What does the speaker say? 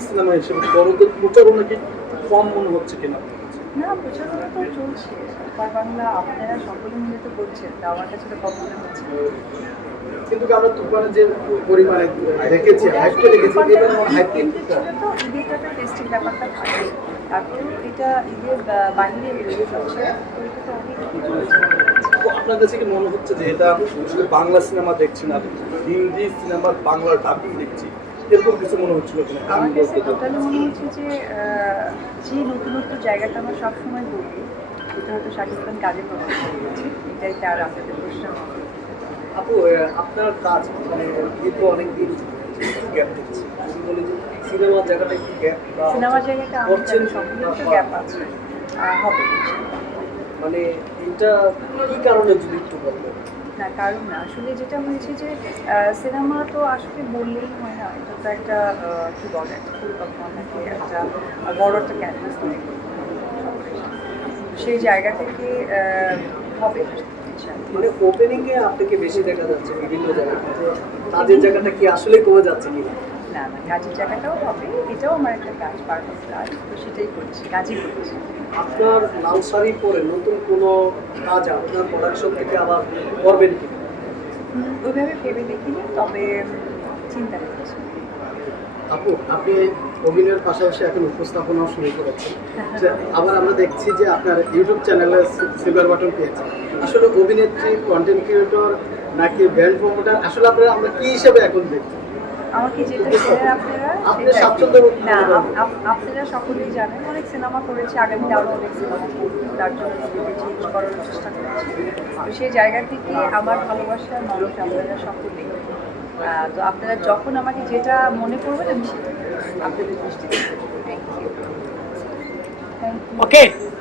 Cinema হিসেবে কম মনে হচ্ছে না বাংলা আপনারা সকলে মিলে আমার কাছে মনে হচ্ছে কিন্তু আমরা যে পরিমাণে এটা আপনার কাছে কি মনে হচ্ছে যে এটা বাংলা সিনেমা দেখছি না, হিন্দি সিনেমার বাংলা ডাবিং দেখছি? এরকম কিছু মনে হচ্ছিল আমার কাছে টোটালি মনে হচ্ছে যে যে নতুনত্ব জায়গাটা আমরা সবসময় বলি এটা হয়তো শাকিব খান কাজে এটাই তার আপনাদের প্রশ্ন। আপু আপনার কাজ মানে দীর্ঘ অনেকদিন গ্যাপ দেখছি। আমি বলি যে সিনেমার জায়গাটা একটু গ্যাপ সিনেমার জায়গাটা আমাদের সম্পূর্ণ গ্যাপ আছে। হবে। মানে এটা কি কারণে যদি একটু বলবেন না, কারণ আসলে যেটা হয়েছে যে সিনেমা তো আসলে বললেই হয় না, এটা তো একটা কী বলে একটা একটা বড় একটা ক্যানভাস তৈরি। সেই জায়গা থেকে হবে। মানে ওপেনিং এ আপনাকে বেশি দেখা যাচ্ছে বিভিন্ন জায়গায়। কাজের জায়গাটা কি আসলে কমে যাচ্ছে কি না না কাজের জায়গাটাও হবে এটাও আমার একটা কাজ পারপাস কাজ তো সেটাই করছি কাজই করছি। আপনার লাল শাড়ি পরে নতুন কোনো কাজ আপনার প্রোডাকশন থেকে আবার করবেন কি? ওইভাবে ভেবে দেখিনি তবে চিন্তা করছি। আপু আপনি অভিনয়ের পাশাপাশি এখন উপস্থাপনাও শুরু করেছেন। যে আবার আমরা দেখছি যে আপনার ইউটিউব চ্যানেলে সিলভার বাটন পেয়েছেন। আসলে অভিনেত্রী কন্টেন্ট ক্রিয়েটর নাকি ব্র্যান্ড প্রমোটার আসলে আপনারা আমরা কি হিসেবে এখন দেখছি? আমাকে যেটা চেনেন আপনারা না আপনারা সকলেই জানেন অনেক সিনেমা করেছি আগামীতে আরও অনেক সিনেমা তার জন্য চেঞ্জ করার চেষ্টা করছি। সেই জায়গা থেকে আমার ভালোবাসার মানুষ আপনারা সকলেই। তো আপনারা যখন আমাকে যেটা মনে করবেন, আমি সেটা আপনাদের দৃষ্টিতে থ্যাংক ইউ ওকে হ্যাঁ